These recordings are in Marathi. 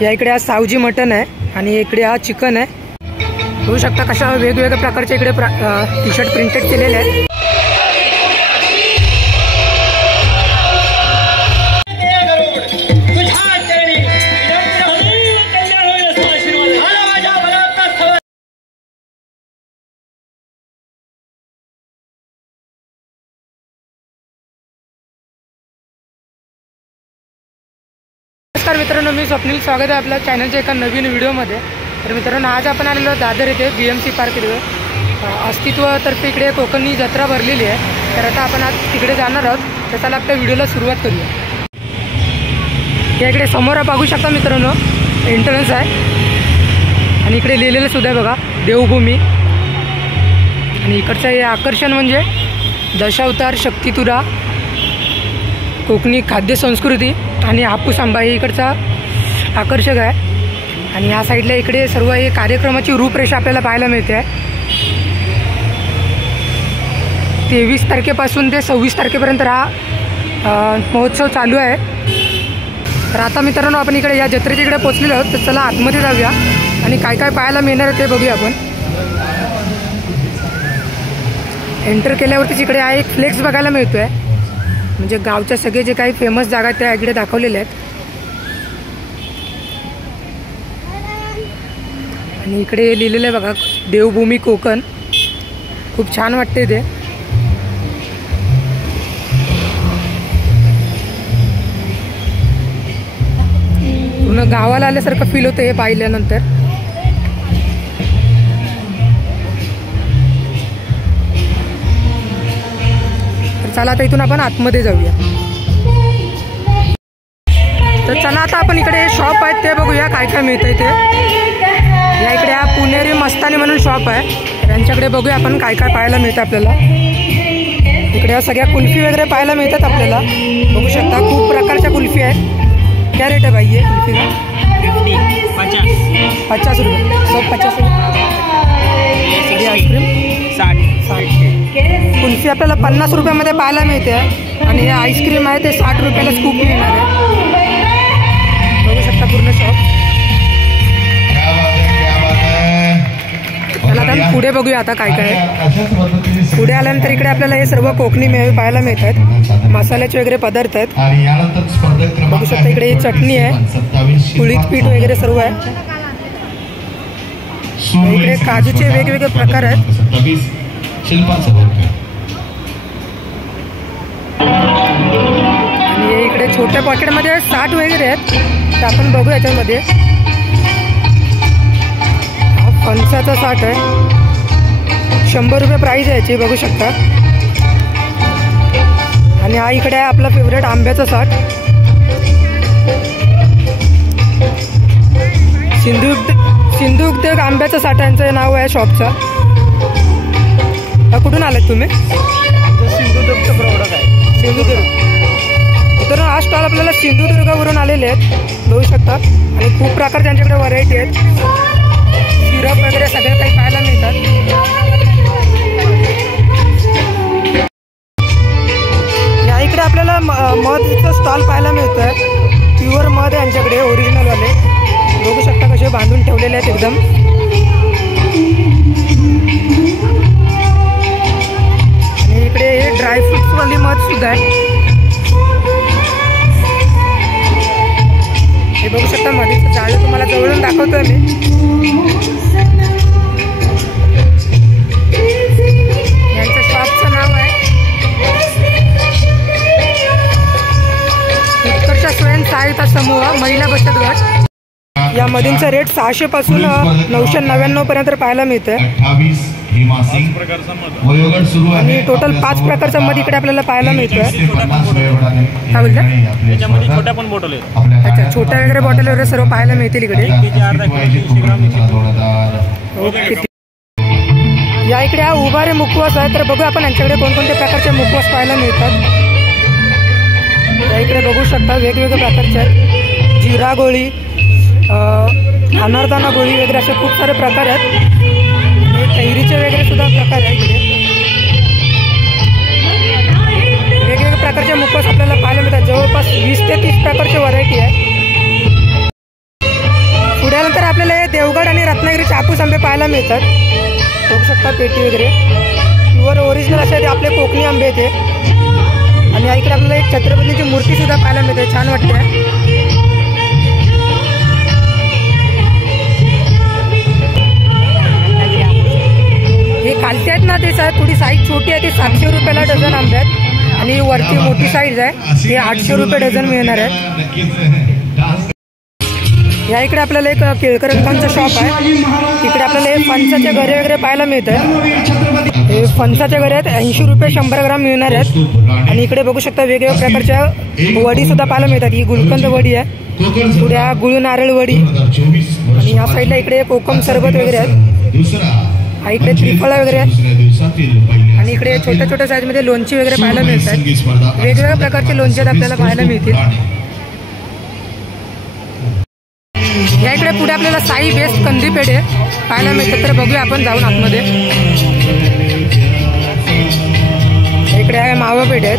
या इकडे हा सावजी मटन आहे आणि इकडे हा चिकन आहे। बघू शकता कशा वेगवेगळ्या प्रकारचे इकडे टी शर्ट प्रिंटेड केलेले आहेत। नमस्कार मित्रांनो, मी स्वप्नील, स्वागत आहे आपल्या चॅनलच्या एका नवीन व्हिडिओमध्ये। तर मित्रांनो, आज आपण आलेलो दादर येथे BMC पार्क इथे अस्तित्वातर्फे इकडे कोकणी जत्रा भरलेली आहे। तर आता आपण आज तिकडे जाणार आहोत, तर चला आपल्या व्हिडिओला सुरुवात करूया। या इकडे समोर बघू शकता मित्रांनो, एंट्रन्स आहे आणि इकडे लिहिलेलं सुद्धा आहे बघा, देवभूमी। आणि इकडचं हे आकर्षण म्हणजे दशावतार, शक्तितुरा, कोकणी खाद्य संस्कृती आणि हापूस आंबा हे इकडचा आकर्षक आहे। आणि या साईडला इकडे सर्व हे कार्यक्रमाची रूपरेषा आपल्याला पाहायला मिळते आहे। 23 तारखेपासून ते 26 तारखेपर्यंत हा महोत्सव चालू आहे। तर आता मित्रांनो, आपण इकडे या जत्रेच्या इकडे पोहोचलेलो आहोत, तर चला आतमध्ये जाऊया आणि काय काय पाहायला मिळणार आहे ते बघूया आपण। एंटर केल्यावरतीच इकडे हा एक फ्लेक्स बघायला मिळतो आहे, म्हणजे गावच्या सगळे जे काही फेमस जागा आहेत त्या इकडे दाखवलेल्या आहेत। आणि इकडे लिहिलेलं आहे बघा, देवभूमी कोकण। खूप छान वाटते ते। पूर्ण गावाला आल्यासारखं फील होतं हे पाहिल्यानंतर। चला आता इथून आपण आतमध्ये जाऊया। तर चला आता आपण इकडे शॉप आहेत ते बघूया काय काय मिळतंय ते। या इकडे हा पुणेरी मस्तानी म्हणून शॉप आहे, त्यांच्याकडे बघूया आपण काय काय पाहायला मिळतं आपल्याला। इकडे सगळ्या कुल्फी वगैरे पाहायला मिळतात आपल्याला, बघू शकता खूप प्रकारच्या कुल्फी आहेत। क्या रेट है भाई ये कुल्फी का? 50 रुपये, सब 50 रुपये। आईस्क्रीम 60 कुल्फी आपल्याला 50 रुपयामध्ये पाहायला मिळते आणि हे आईस्क्रीम आहे ते 60 रुपयाला स्कूप मिळणार आहे। बघू शकता पूर्ण शॉप। चला आता पुढे बघूया आता काय काय आहे। पुढे आल्यानंतर इकडे आपल्याला हे सर्व कोकणी मेवे पाहायला मिळतात, मसाल्याचे वगैरे पदार्थ आहेत। बघू शकता इकडे ही चटणी आहे, कुळीत पीठ वगैरे सर्व आहे। इकडे काजूचे वेगवेगळे प्रकार आहेत। आणि हे इकडे छोट्या पॉकेटमध्ये 60 वगैरे आहेत, तर आपण बघू याच्यामध्ये। फणसाचा 60 आहे, 100 रुपये प्राईज आहे याची, बघू शकता। आणि हा इकडे आहे आपला फेवरेट आंब्याचा 60। सिंधू उद्योग आंब्याचा 60 यांचं नाव आहे शॉपचा। कुठून आलात तुम्ही? सिंधुदुर्गचं प्रोडक्ट आहे, सिंधुदुर्ग। तर हा स्टॉल आपल्याला सिंधुदुर्गावरून आलेले आहेत, बघू शकता। आणि खूप प्रकार त्यांच्याकडे व्हरायटी आहेत, सिरप वगैरे सगळं काही पाहायला मिळतात। या इकडे आपल्याला मधचं स्टॉल पाहायला मिळतोय, प्युअर मध आहे यांच्याकडे, ओरिजिनल वाले। बघू शकता कसे बांधून ठेवलेले आहेत एकदम। आणि इकडे हे ड्रायफ्रुट्स वाली मध सुद्धा आहे, हे बघू शकता। मधीचं जाळं तुम्हाला जवळून दाखवतोय मी। यांचं शॉपचं नाव आहे उत्कर्ष स्वयं सहायता समूह महिला बचत गट। या मधींचा रेट 600 पासून 999 पर्यंत पाहायला मिळतंय। आणि टोटल 5 प्रकारचा मध इकडे आपल्याला पाहायला मिळतोय। काय बोलता? छोट्या पण बॉटल आहेत, अच्छा, छोट्या वगैरे बॉटल वगैरे सर्व पाहायला मिळतील इकडे। या इकडे हा उभारे मुखवास आहे, तर बघू आपण यांच्याकडे कोणकोणत्या प्रकारचे मुखवास पाहायला मिळतात। या इकडे बघू शकता वेगवेगळ्या प्रकारचे आहेत, जिरा गोळी, अनारदाना गोळी वगैरे असे खूप सारे प्रकार आहेत। कैरीचे वगैरे सुद्धा प्रकार आहे इकडे। वेगवेगळ्या प्रकारचे मुखवास आपल्याला पाहायला मिळतात, जवळपास 20 ते 30 प्रकारची व्हरायटी आहे। देवगड आणि रत्नागिरीचे हापूस आंबे पाहायला मिळतात. बघू शकता पेटी वगैरे प्युअर ओरिजिनल असे ते आपले कोकणी आंबे ते. आणि इकडे आपल्याला एक छत्रपतीची मूर्ती सुद्धा पाहायला मिळते, छान वाटते. हे खालते आहेत ना, ते थोडी साईज छोटी आहे, ते 700 रुपयाला डझन आंबे आहेत. आणि वरची मोठी साईज आहे, हे 800 रुपये डझन मिळणार आहे. या इकडे आपल्याला एक केळकरांचं शॉप आहे. तिकडे आपल्याला हे फणसाचे घरे वगैरे पाहायला मिळतात. हे फणसाचे घरे आहेत, 80 रुपये 100 ग्राम मिळणार आहेत. आणि इकडे बघू शकता वेगवेगळ्या प्रकारच्या वडी सुद्धा पाहायला मिळतात. ही गुलकंद वडी आहे, पुढे गुळ नारळ वडी. आणि या साईडला इकडे कोकम सरबत वगैरे आहेत. इकडे त्रिफळा वगैरे आहेत. आणि इकडे छोट्या छोट्या साईज मध्ये लोणची वगैरे पाहायला मिळतात. वेगवेगळ्या प्रकारचे लोणचे आपल्याला पाहायला मिळतील. या इकडे पुढे आपल्याला साई बेस्ट कंदी पेढे पाहायला मिळतात. तर बघूया आपण जाऊन आतमध्ये. इकडे आहे मावा पेढे आहेत.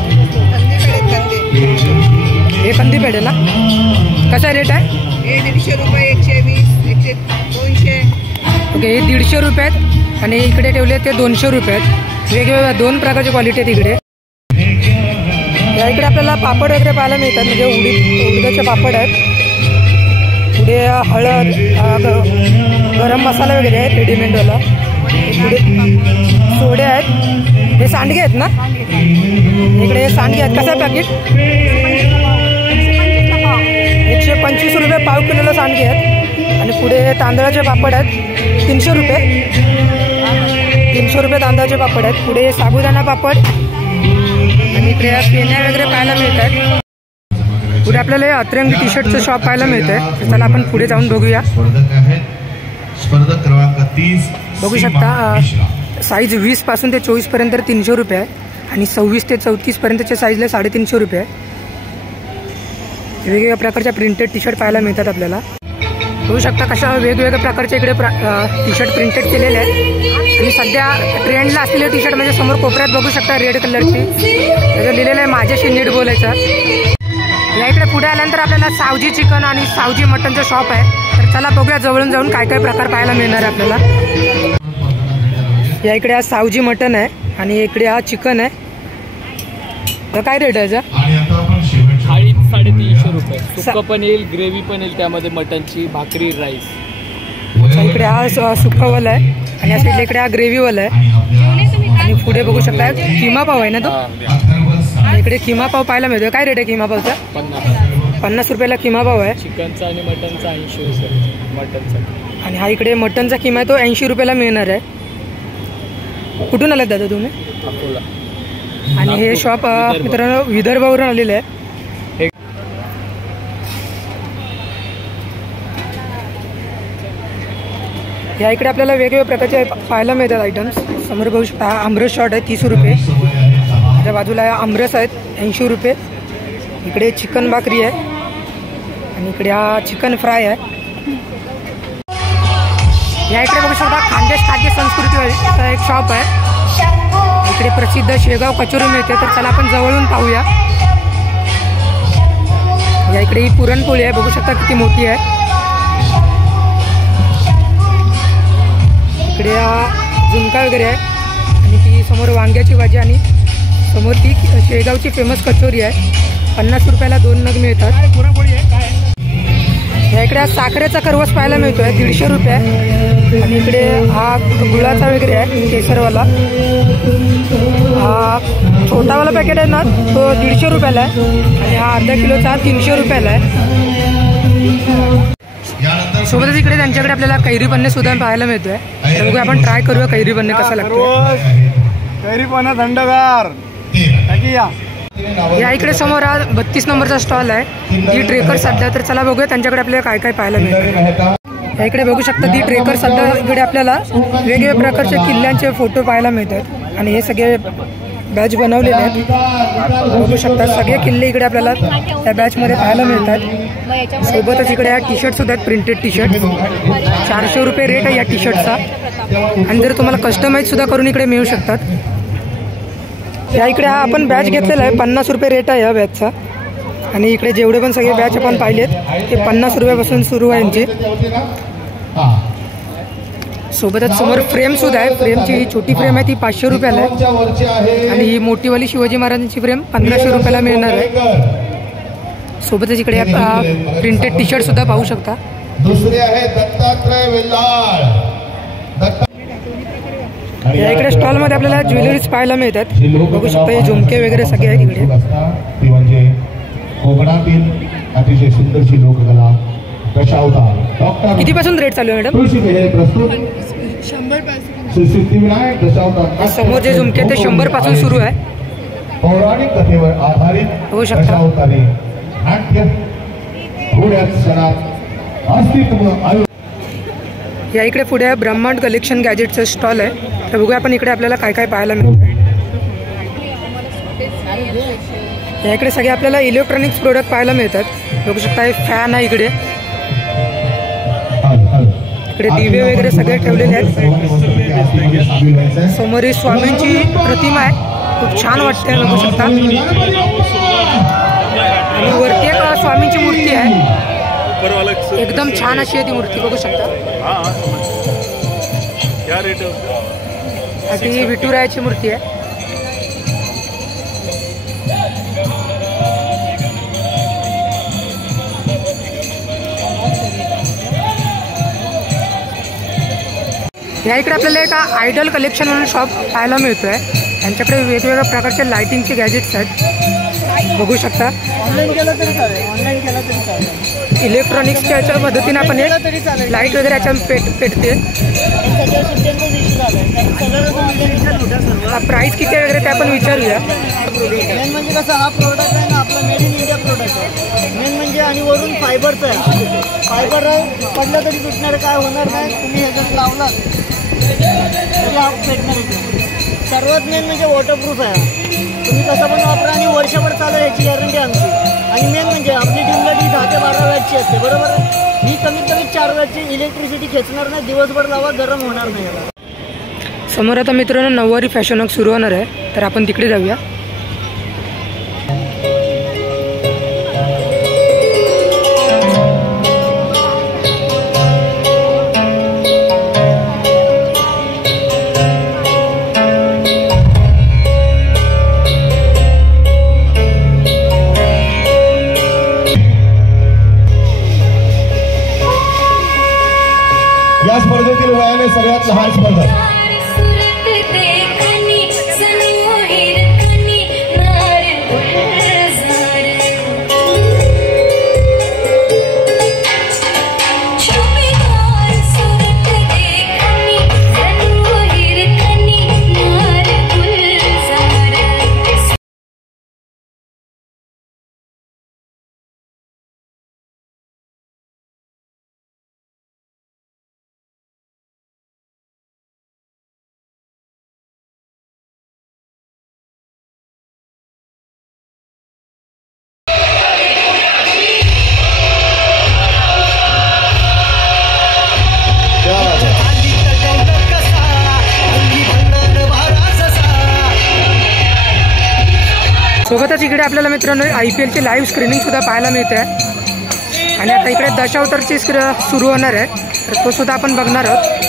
हे कंदी पेढे ना, कसा रेट आहे? 150 रुपये, 120, 200. ओके, हे 150 रुपये आहेत. आणि इकडे ठेवले ते 200 रुपये आहेत. वेगवेगळ्या 2 प्रकारची क्वालिटी आहेत इकडे. या इकडे आपल्याला पापड वगैरे पाहायला मिळतात, म्हणजे उडीदाचे पापड आहेत. पुढे हळद, गरम मसाला वगैरे आहे रेडीमेडवाला. पुढे सोडे आहेत. हे सांडगे आहेत ना, इकडे सांडगे आहेत. कसं पॅकेट? 125 रुपये पाव किलोला सांडगे आहेत. आणि पुढे तांदळाचे पापड आहेत 300 रुपये. 300 रुपये तांदळाचे पापड आहेत. पुढे साबुदाणा पापड. आणि इकडे पेन्या वगैरे पाहायला मिळतात. पुढे आपल्याला अतरंगी टी शर्टचं शॉप पाहायला मिळतंय. तर चला आपण पुढे जाऊन बघूया. बघू शकता साईज 20 पासून ते 24 पर्यंत 300 रुपये आहे. आणि 26 ते 34 पर्यंतच्या साईजला 350 रुपये आहे. वेगवेगळ्या प्रकारच्या प्रिंटेड टी शर्ट पाहायला मिळतात आपल्याला. बघू शकता कशा वेगवेगळ्या प्रकारचे इकडे टी शर्ट प्रिंटेड केलेले आहेत. आणि सध्या ट्रेंडला असलेले टी शर्ट म्हणजे समोर कोपऱ्यात बघू शकता रेड कलरची, त्याचं लिहिलेलं आहे माझ्याशी नीट बोलायचं. या इकडे पुढे आल्यानंतर आपल्याला सावजी चिकन आणि सावजी मटनचं शॉप आहे. तर चला बघूया जवळून जाऊन काय काय प्रकार पाहायला मिळणार आहे आपल्याला. या इकडे हा सावजी मटन आहे आणि इकडे हा चिकन आहे. तर काय रेट आहे याचा? थाळी 350 रुपये. सुक्का पण येईल, ग्रेव्ही पण येईल, त्यामध्ये मटनची भाकरी, राईस. इकडे हा सुक्कावाला आहे आणि या इकडे हा ग्रेव्हीवाला आहे. आणि पुढे बघू शकता किमा पाव आहे ना तो. इकडे किमा पाव पाहायला मिळतो. काय रेट आहे किमा पावचा? 50 रुपयाला किमा पाव आहे. चिकनचा आणि मटनचा 80 रुपये मटनचा. आणि हा इकडे मटनचा किमा आहे तो 80 रुपयाला मिळणार आहे. कुठून आलात दादा तुम्ही? अकोला. आणि हे शॉप मित्रांनो विदर्भावरून आलेले आहे. या इकडे आपल्याला वेगवेगळ्या प्रकारचे पाहायला मिळतात आयटम्स. समोर बघू शकता हा आमरस शॉट आहे 30 रुपये. त्याच्या बाजूला आमरस आहेत 80 रुपये. इकडे चिकन भाकरी आहे आणि इकडे हा चिकन फ्राय आहे. या इकडे बघू शकता खानदेश खाद्य संस्कृतीचा एक शॉप आहे. इकडे प्रसिद्ध शेगाव कचोरी मिळते. तर चला आपण जवळून पाहूया. या इकडे ही पुरणपोळी आहे, बघू शकता किती मोठी आहे. इकडे हा झुणका वगैरे आहे आणि ती समोर वांग्याची भाजी आणि समोर ती शेगावची फेमस कचोरी आहे. 50 रुपयाला 2 नग मिळतात. या इकडे हा साखरेचा खरवस पाहायला मिळतोय 150 रुपये. आणि इकडे हा गुळाचा वगैरे आहे केसरवाला. हा छोटावाला पॅकेट आहे ना तो 150 रुपयाला आहे. आणि हा अर्धा किलोचा 300 रुपयाला आहे. सोबतच इकडे त्यांच्याकडे आपल्याला कैरी पन्ने सुद्धा पाहायला मिळतोय. तर बघूया आपण ट्राय करूया कैरी पन्ने कसा लागतो. कैरी पन्ना थंडगार. या इकडे समोर हा 32 नंबरचा स्टॉल आहे. ही ट्रेकर सध्या. तर चला बघूया त्यांच्याकडे आपल्याला काय काय पाहायला मिळतं. या इकडे बघू शकता ती ट्रेकर सध्या. इकडे आपल्याला वेगवेगळ्या प्रकारचे किल्ल्यांचे फोटो पाहायला मिळतात आणि हे सगळे बॅच बनवलेले आहेत. बघू शकता सगळे किल्ले इकडे आपल्याला त्या बॅचमध्ये पाहायला मिळतात. सोबतच इकडे हा टी शर्ट सुद्धा आहेत, प्रिंटेड टी शर्ट. 400 रुपये रेट आहे या टी शर्टचा. आणि जर तुम्हाला कस्टमाइज सुद्धा करून इकडे मिळू शकतात. या इकडे हा आपण बॅच घेतलेला आहे 50 रुपये रेट आहे या बॅचचा. आणि इकडे जेवढे पण सगळे बॅच आपण पाहिलेत ते 50 रुपयापासून सुरू आहे यांचे. सोबतच समोर फ्रेम सुद्धा आहे. फ्रेमची ही छोटी फ्रेम आहे ती 500 रुपयाला आहे आणि ही मोठीवाली शिवाजी महाराजांची फ्रेम 1500 रुपयाला मिळणार आहे. सोबतच इकडे प्रिंटेड टी शर्ट सुद्धा पाहू शकता. दुसरे आहे दत्तात्रय वेल्लाळ. या इकडे स्टॉल मध्ये आपल्याला ज्वेलरीज पाहायला मिळतात. बघू शकता हे झुमके वगैरे सगळे आहेत इकडे. ती म्हणजे कोकणातील अतिशय सुंदरशी लोककला दशावतार डॉक्टर कितीपासून रेट चालू आहे मॅडम? प्रस्तुत 100 सिद्धिविनायक दशावतार. समोर जे झुमके ते 100 पासून सुरू आहे. पौराणिक कथेवर आधारित बघू शकता. दशावतारी नाट्य थोड्याच क्षणात अस्तित्व आयु. या इकडे पुढे ब्रह्मांड कलेक्शन गॅजेटचं स्टॉल आहे. तर बघूया आपण इकडे आपल्याला काय काय पाहायला मिळतं. या इकडे सगळे आपल्याला इलेक्ट्रॉनिक्स प्रोडक्ट पाहायला मिळतात. बघू शकता हे फॅन आहे इकडे. इकडे दिवे वगैरे सगळे ठेवलेले आहेत. समोर ही स्वामींची प्रतिमा आहे. खूप छान वाटते बघू शकता. आणि वरती एक स्वामींची मूर्ती आहे. एकदम छान अशी आहे ती मूर्ती बघू शकता. ती विठुरायाची मूर्ती आहे. या इकडे आपल्याला एक आयडल कलेक्शन म्हणून शॉप पाहायला मिळतोय. यांच्याकडे वेगवेगळ्या प्रकारचे लाइटिंगचे गॅजेट्स आहेत बघू शकता. इलेक्ट्रॉनिक्सच्या याच्या मदतीने आपण लाईट वगैरे याच्या पेटते. प्राइस किती वगैरे ते आपण विचारूया. मेन म्हणजे कसं हा प्रोडक्ट आहे ना आपला मेड इन इंडिया प्रोडक्ट आहे मेन म्हणजे. आणि वरून फायबरचं आहे. फायबर पडलं तरी तुटणार काय होणार नाही. तुम्ही ह्याच्यात लावलात तरी हा भेटणार होते. सर्वात मेन म्हणजे वॉटरप्रूफ आहे. तुम्ही कसं पण वापरा आणि वर्षभर चालू याची गॅरंटी आमची. आणि मेन म्हणजे आपली डिमलाईट 10 ते 12 वॅटची असते बरोबर. ही कमीत कमी 4 वॅटची इलेक्ट्रिसिटी खेचणार नाही. दिवसभर लावा गरम होणार नाही याला. समोर आता मित्रांनो नऊवारी फॅशन वॉक सुरू होणार आहे. तर आपण तिकडे जाऊया. या स्पर्धेतील वयाने सगळ्यात लहान स्पर्धा. सोबतच इकडे आपल्याला मित्रांनो IPLची लाईव्ह स्क्रीनिंग सुद्धा पाहायला मिळते. आणि आता इकडे दशावतारची सुरू होणार आहे. तर तो सुद्धा आपण बघणार आहोत.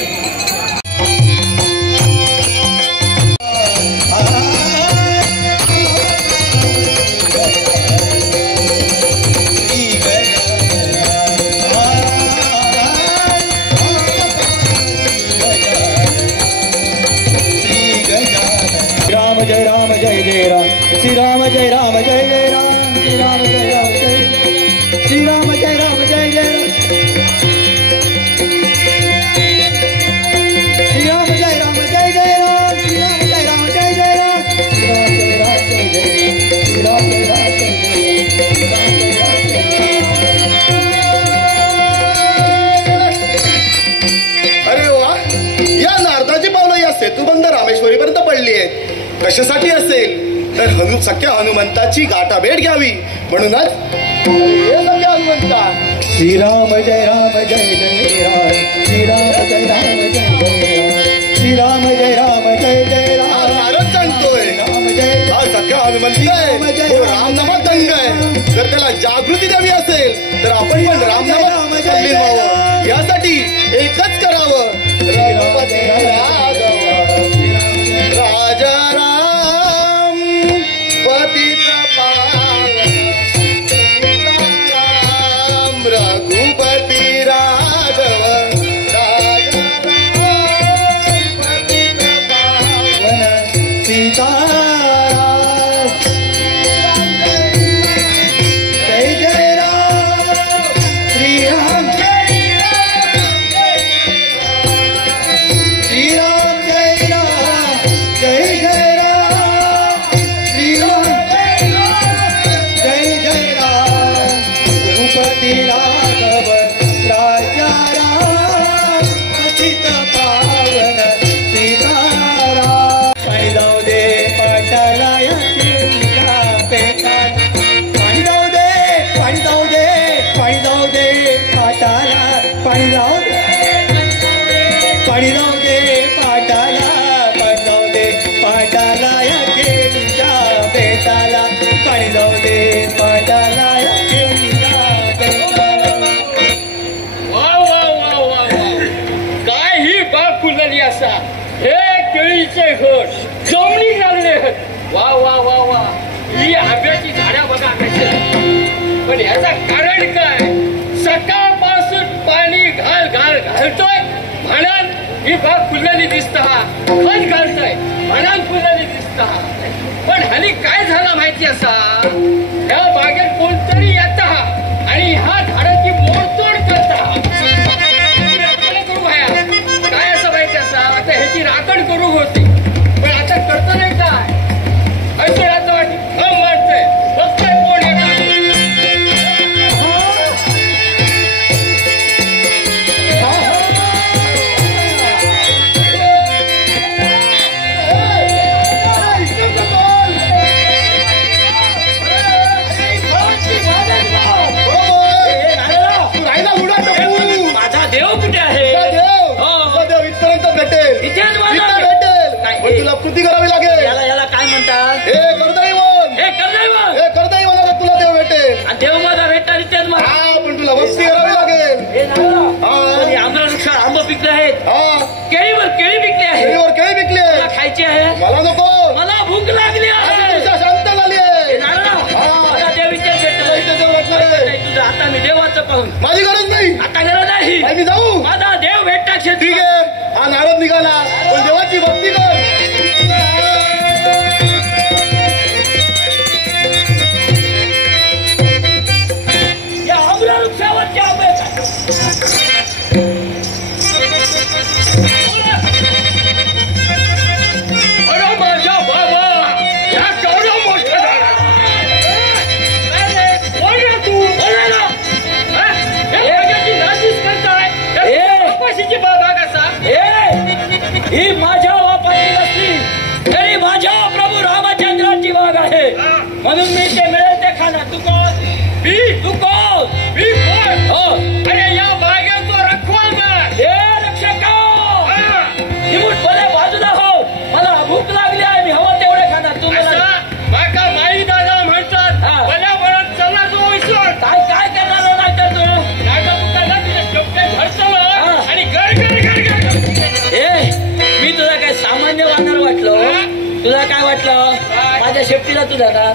जय राम जय जय राम श्री राम जय राम जय जय राम श्री राम जय राम जय श्री राम जय राम जय जय श्री राम जय राम जय जय राम श्री राम जय राम जय जय राम श्री राम जय राम जय जय श्री राम जय राम जय जय. अरे वा, या नारदाची पावलं या सेतुबंध रामेश्वरी पर्यंत पडली आहेत. कशासाठी असेल तर सख्या हनुमंताची गाठाभेट घ्यावी म्हणूनच सख्या हनुमंता. श्रीराम जय राम जय जय राम श्रीराम जय राम जय जय राम श्रीराम जय राम जय जय राम. नारद सांगतोय राम जय. हा सख्या हनुमंती आहे. तो रामनामात दंग आहे. जर त्याला जागृती द्यावी असेल तर आपण पण रामनामात तल्लीन व्हावं. यासाठी एकच पाणी जाऊ दे पाटाला पाणी जाऊ दे पाटाला या केळीच्या बेटाला पाणी जाऊ दे पाटाला या केळीच्या बेटाला. वा वा वा वा वा काय ही बाग फुलली असा हे केळीचे घर जमणी लागले वा वा वा वा ही आंब्याची झाडं बघा कशी पण याचा कारण काय सकाळपासून पाणी घाल घाल घालतोय म्हणाल ही बाग फुललेली दिसत हा खत घालतोय म्हणाल फुललेली दिसत हा पण हल्ली काय झाला माहिती असा ह्या बागेत कोणतरी येत हा आणि ह्या झाडाची मोडतोड करत हा करू भया काय असं माहिती असा आता ह्याची राखण करू होती पण आता करत नाही काय असं आता वाटतंय बघतोय कोण येणार माझा देव कुठे आहे इथेच माझा तुला कृती करावी लागेल. याला काय म्हणतात हे करदैवत हे करदैवत हे करदैवत तुला देव भेटेल. आणि देव माझा भेटणार इथेच माझा हा पण तुला वस्ती करावी लागेल. आंबा वृक्षावर आंब पिकले आहेत हा केळीवर केळी पिकली आहे केळीवर केळी पिकली आहे. मला खायची आहे मला नको मला भूक लागली आहे तुझ्या शांत झाली आहे. हे नारळा, मला देव इथेच भेटणार इथे देव भेटणार आहे. नाही तुझं आता मी देवाचं पाहून माझी गरज नाही. आता गरज नाही काय मी जाऊ माझा देव भेटता ठीक आहे हा नारद निघाला पण देवाची भक्ती कर. या आंबा वृक्षावरचे आंबे अरे माझ्या बाबा या केवढ्या मोठ्या झाडाला तू कपाशीची बाबा कसा ही माझ्या बापाची नसली तरी माझ्या प्रभू रामचंद्राची बाग आहे म्हणून मी ते मिळेल ते खाणार. तू कोण तू कोण हो अरे या बागेचा रखवालदार हे रक्षक निमूटपणे बाजूला हो मला भूक लागली आहे मी हवं तेवढे खाणार. तू मला बाका माई दादा म्हणतात बऱ्या बरं चला जो विसर काय काय करणार नाही तर तू नाटक तुला तुझे शब्द भरसव आणि गर गर गर गर ए मी तुला काय सामान्य वानर वाटलो तुला काय वाटलं माझ्या शेपटीला तुझा ना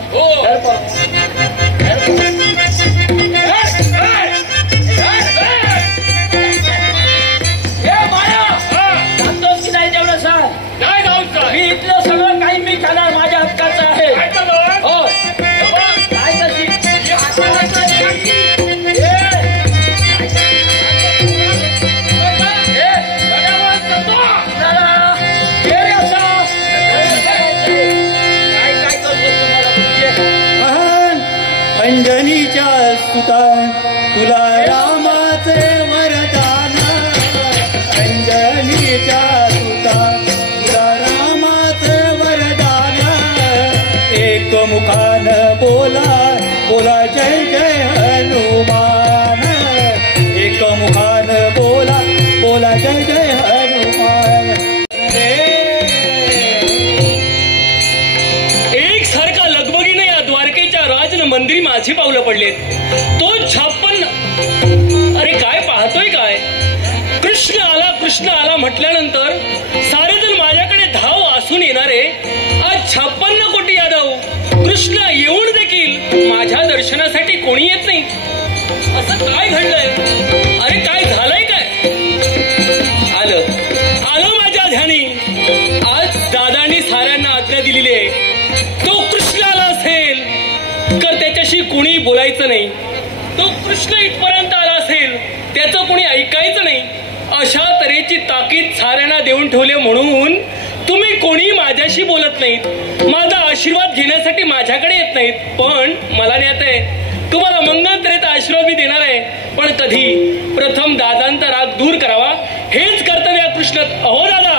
मी इथलं सगळं काही मी खाणार माझ्या हक्काचं आहे हो काय कशी अंजनीच्या सुता तुला रामाचे वरदान अंजनीच्या सुता तुला रामाचे वरदान एक मुखान बोला बोला जय जय हनुमान एक मुखान बोला बोला जय जय हनुमान. एक सारखा लगबगीने या द्वारकेच्या राजन मंदिरी माझी पावलं पडलेत. तो 56 अरे काय पाहतोय काय कृष्ण आला म्हटल्यानंतर सारेजण माझ्याकडे धाव असून येणारे आज 56 कोटी यादव कृष्ण येऊन देखील माझ्या दर्शनासाठी कोणी येत नाही. असं काय घडलंय अरे काय झालंय काय आलं माझ्या ध्यानी आज दादांनी साऱ्यांना आज्ञा दिलेली आहे तो कृष्ण आला असेल तर त्याच्याशी कोणी बोलायचं नाही. तो कृष्ण इथपर्यंत आला असेल त्याचं कोणी ऐकायचं नाही. अशा तऱ्हेची ताकीद साऱ्यांना देऊन ठेवले म्हणून तुम्ही कोणी माझ्याशी बोलत नाहीत माझा आशीर्वाद घेण्यासाठी माझ्याकडे येत नाहीत. पण मला ज्ञात आहे तुम्हाला मंगलतरेचा आशीर्वाद मी देणार आहे पण कधी प्रथम दादांचा राग दूर करावा हेच कर्तव्य कृष्ण. अहो दादा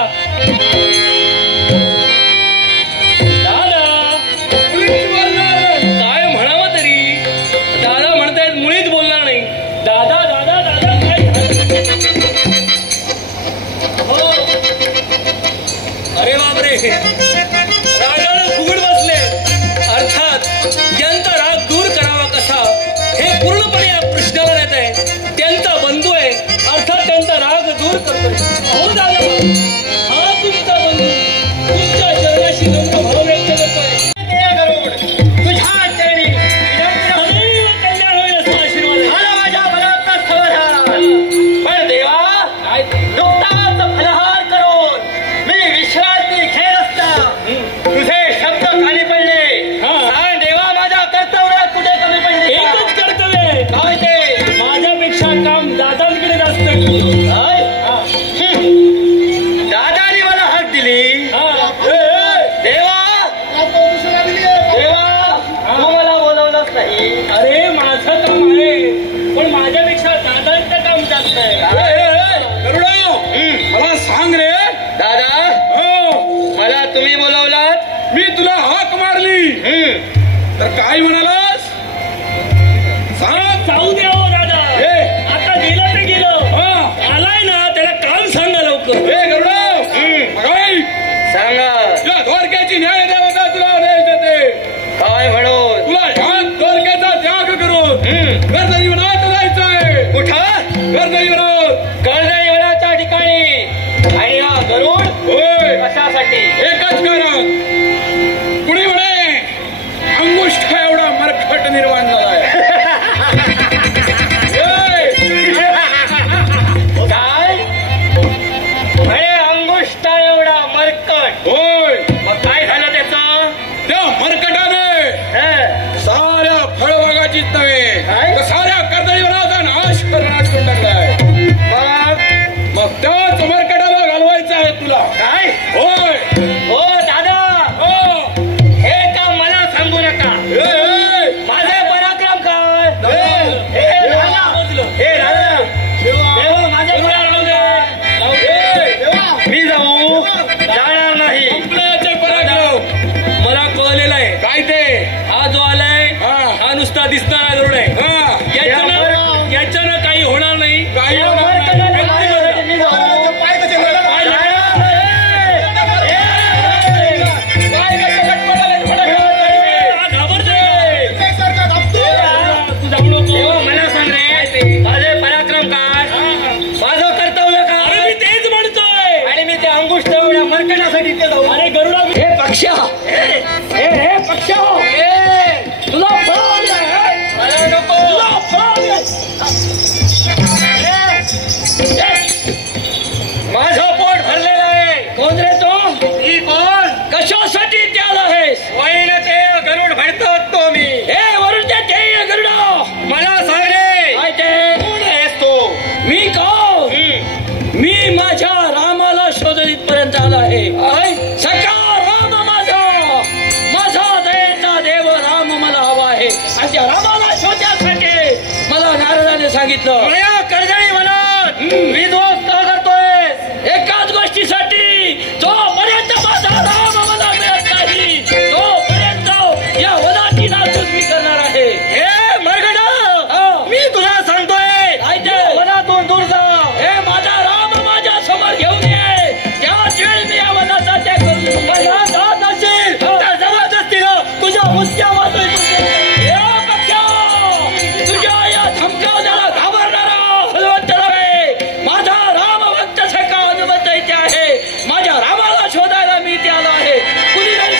काय म्हणावं तरी दादा म्हणतायत मुळीच बोलणार नाही. दादा दादा दादा काय दूर करतोय. अहो दादा, हा तुमचा बंधू तुमच्या चरणाशी नम्र भाव व्यक्त करतोय. गरुड, तुझ्या चरणी सदैव कल्याण होईल असा आशीर्वाद झाला माझ्या मनाचा समाधान. पण देवा, नुकताच फलहार करून मी विश्रांती घेत असता तुझे शब्द खाली पडले. सांग देवा, माझ्या कर्तव्यात कुठे कमी पडले? एकच कर्तव्य काय ते? माझ्यापेक्षा काम दादांकडे जास्त दादानी मला हाक दिली. देवा देवा, तू मला बोलवलंच नाही. अरे माझं काम आहे, पण माझ्यापेक्षा दादांचं काम जास्त आहे. मला सांग रे दादा, हो मला तुम्ही बोलवलात. मी तुला हाक मारली तर काय म्हणालास सांग. जाऊ द्या हो दादा. हे. आता गेलं ते गेलं. आलाय ना, त्याला काम सांगा लवकर. सांगा तुला द्वारकेची न्याय देवता तुला आदेश देते. काय म्हणू? तुला ह्या द्वारकेचा त्याग करून कर्दळीवनात जायचंय. कुठं? कर्दळीवनात. कर्दळीवनाच्या ठिकाणी. आणि हा गरुड होय, कशासाठी? एकच कारण. कुणी म्हणे अंगुष्ठ एवढा मरखट निर्माण झालाय. काय म्हणे? अंगुष्ठा एवढा मरकट? होय, मग काय झालं त्याचं? त्या मरकटाने साऱ्या फळबागाचीच नव्हे काय? तर साऱ्या कर्दळीवनाचा नाश करून टाकलाय. मग त्याच मरकटाला घालवायचं आहे तुला. काय? होय. हो दादा, हो. हे काम मला सांगू नका. माझे पराक्रम काय? हे राजा, हे राजा. देवा, माझे पराक्रम काय? मी जाऊ जाणार नाही. आपल्याचे पराक्रम मला कळलेलं आहे. काय ते? हा जो आलाय हा नुसता दिसणारा गरुड आहे. याच्यानं काही होणार नाही. काही होणार नाही. मला सांग रे, माझे पराक्रम काय? माझं कर्तव्य काय? अरे मी तेच म्हणतोय. आणि मी त्या अंगुष्ठ एवढ्या मरकटासाठी ते जाऊ. अरे गरुडा, हे पक्षा, हे पक्षा, तुला फळ मला नको. तुला फळ माझं पोट भरलेलं आहे. कोण रे तो? मी कोण? कशासाठी त्याला आहेस? वैन ते गरुड भरतो तो मी. हे वरून ते गरुडा, मला सांग रे, काय ते? कोण आहेस तू? मी कोण? मी माझ्या रामाला शोधत इथपर्यंत आला आहे. सखा राम माझा, माझा दयेचा देव राम मला हवा आहे. आणि त्या रामाला शोधण्यासाठी मला नारदाने सांगितलं. कर्दळी म्हणत विध्वस्त करतोय एकाच गोष्टीसाठी. जोपर्यंत माझा राम मला मिळत नाही तोपर्यंत या वनाची नाचूक मी करणार आहे. हे मरगडा, मी तुला सांगतोय वनातून दूर जा. हे माझा राम माझ्या समोर घेऊन ये. त्याच वेळी मी या वनाचा त्याग करू. जात असेल तर जबरदस्तीनं तुझ्या मुसक्या वाजून तुझ्या या धमकावण्याला घाबरणारा हनुमंत नव्हे. माझा राम भक्त सखा हनुमंत इथे आहे. माझ्या रामाला शोधायला मी इथे आलो आहे. कुणी नाही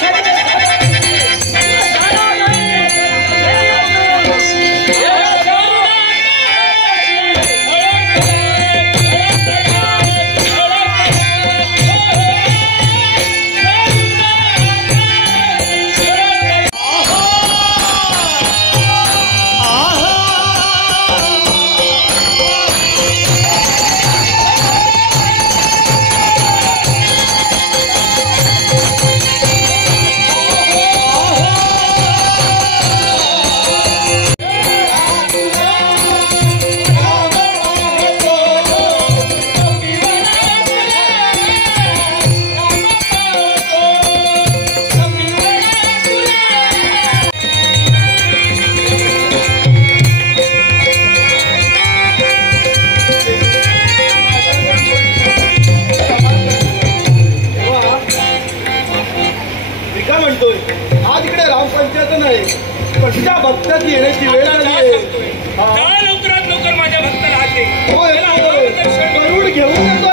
पण तुझ्या भक्तात येण्याची वेळ आली आहे. लवकरात लवकर माझ्या भक्ताला हात दे. होय, गरुड घेऊन येतो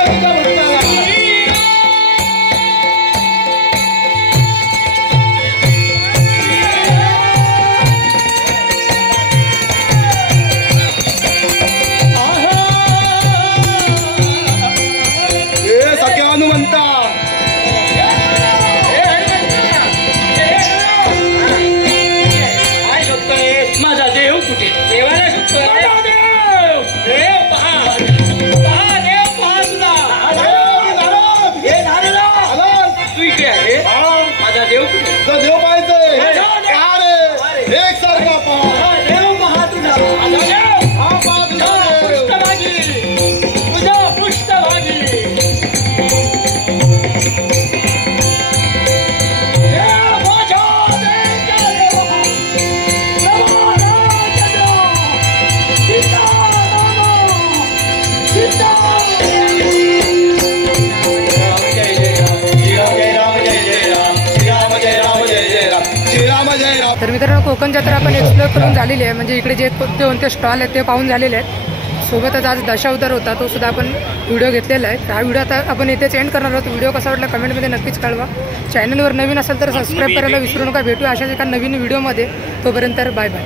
तर मित्रांनो कोकण जत्रा आपण एक्सप्लोर करून झालेली आहे. म्हणजे इकडे जे कोणते स्टॉल आहेत ते पाहून झालेले आहेत. सोबतच आज दशावतार होता तो सुद्धा आपण व्हिडिओ घेतलेला आहे. हा व्हिडिओ आता आपण इथेच एंड करणार आहोत. व्हिडिओ कसा वाटला कमेंटमध्ये नक्कीच कळवा. चॅनलवर नवीन असेल तर सबस्क्राईब करायला विसरू नका. भेटू अशाच एका नवीन व्हिडिओमध्ये. तोपर्यंत बाय बाय.